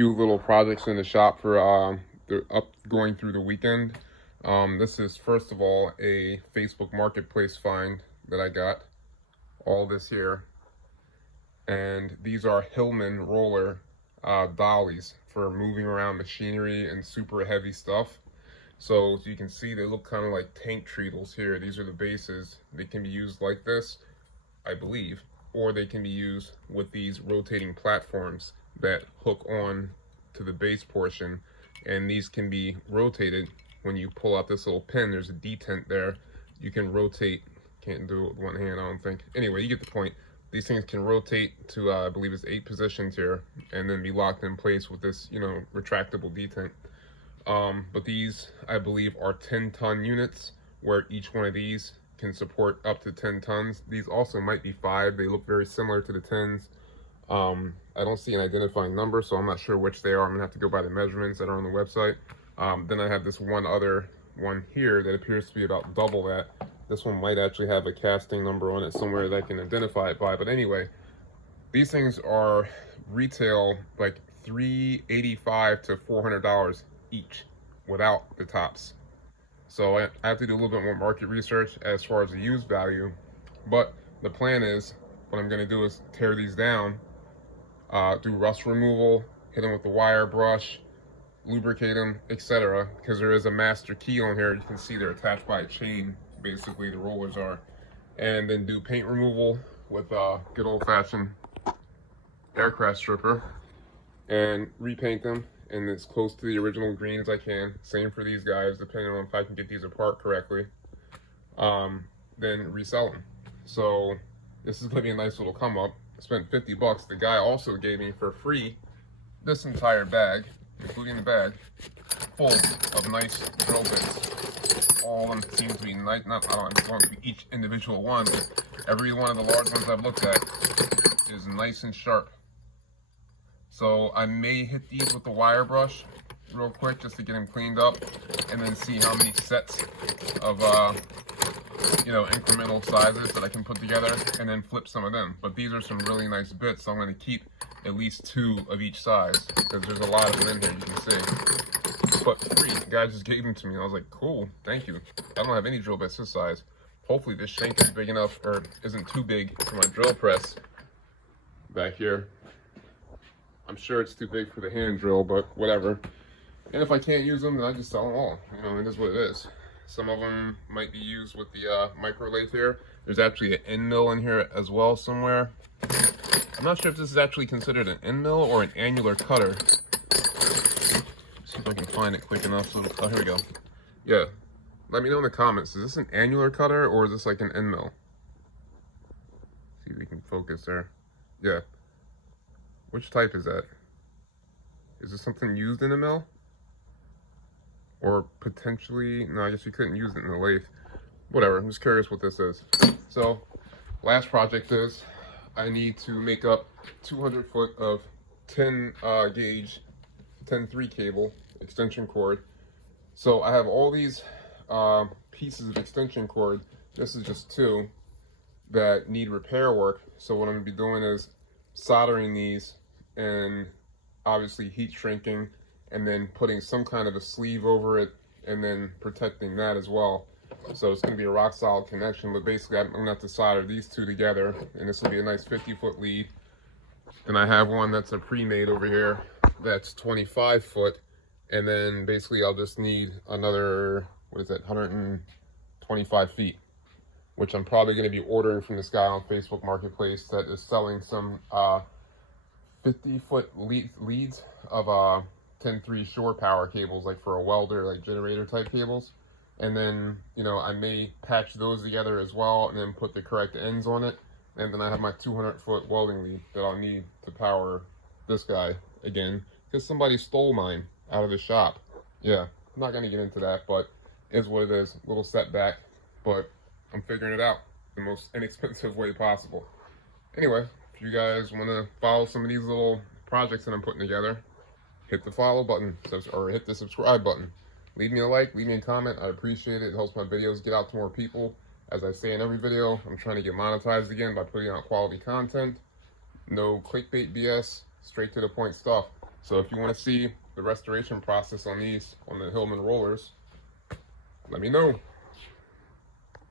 few little projects in the shop for going through the weekend. This is first of all a Facebook Marketplace find that I got. All this here, and these are Hilman Roller dollies for moving around machinery and super heavy stuff. So as you can see, they look kind of like tank treatables here. These are the bases. They can be used like this, I believe, or they can be used with these rotating platforms that hook on to the base portion, and these can be rotated. When you pull out this little pin, there's a detent there. You can rotate. Can't do it with one hand, I don't think. Anyway, you get the point. These things can rotate to I believe it's 8 positions here, and then be locked in place with this, retractable detent. But these, I believe, are 10-ton units, where each one of these can support up to 10 tons. These also might be 5. They look very similar to the 10s. I don't see an identifying number, so I'm not sure which they are. I'm gonna have to go by the measurements that are on the website. Then I have this one other one here that appears to be about double that. This one might actually have a casting number on it somewhere that I can identify it by. But anyway, these things are retail like $385 to $400 each without the tops. So I have to do a little bit more market research as far as the used value. But the plan is, what I'm going to do is tear these down, do rust removal, hit them with the wire brush, lubricate them, etc. Because there is a master key on here. You can see they're attached by a chain. Basically, the rollers are. And then do paint removal with good old-fashioned aircraft stripper and repaint them in as close to the original green as I can. Same for these guys, depending on if I can get these apart correctly. Then resell them. So this is going to be a nice little come up. I spent 50 bucks. The guy also gave me for free this entire bag, including the bag, full of nice drill bits. All of them seem to be nice. I don't want to be each individual one, but every one of the large ones I've looked at is nice and sharp. So I may hit these with the wire brush real quick just to get them cleaned up, and then see how many sets of incremental sizes that I can put together, and then flip some of them. But these are some really nice bits, so I'm going to keep at least 2 of each size, because there's a lot of them in here, you can see. But free, the guy just gave them to me. I was like, cool, thank you. I don't have any drill bits this size. Hopefully this shank is big enough, or isn't too big for my drill press back here. I'm sure it's too big for the hand drill, but whatever. And if I can't use them, then I just sell them all. It is what it is. Some of them might be used with the micro lathe here. There's actually an end mill in here as well somewhere. I'm not sure if this is actually considered an end mill or an annular cutter. See if I can find it quick enough. Oh, here we go. Yeah, let me know in the comments. Is this an annular cutter or is this like an end mill? See if we can focus there. Yeah. Which type is that? Is this something used in a mill? Or potentially, no, I guess you couldn't use it in the lathe. Whatever, I'm just curious what this is. So, last project is, I need to make up 200 foot of 10 gauge 10-3 cable extension cord. So I have all these pieces of extension cord. This is just 2 that need repair work. So what I'm gonna be doing is soldering these and obviously heat shrinking, and then putting some kind of a sleeve over it and then protecting that as well. So it's gonna be a rock solid connection, but basically I'm gonna have to solder these 2 together, and this will be a nice 50-foot lead. And I have one that's a pre-made over here that's 25 foot, and then basically I'll just need another, 125 feet, which I'm probably going to be ordering from this guy on Facebook Marketplace that is selling some 50-foot leads of 10-3 shore power cables, like for a welder, like generator type cables. And then, I may patch those together as well and then put the correct ends on it. And then I have my 200-foot welding lead that I'll need to power this guy again, because somebody stole mine out of the shop. Yeah, I'm not going to get into that, but it's what it is. A little setback, but I'm figuring it out the most inexpensive way possible. Anyway, if you guys want to follow some of these little projects that I'm putting together, hit the follow button or hit the subscribe button. Leave me a like, leave me a comment. I appreciate it. It helps my videos get out to more people. As I say in every video, I'm trying to get monetized again by putting out quality content. No clickbait BS, straight to the point stuff. So if you want to see the restoration process on these, on the Hilman rollers, let me know.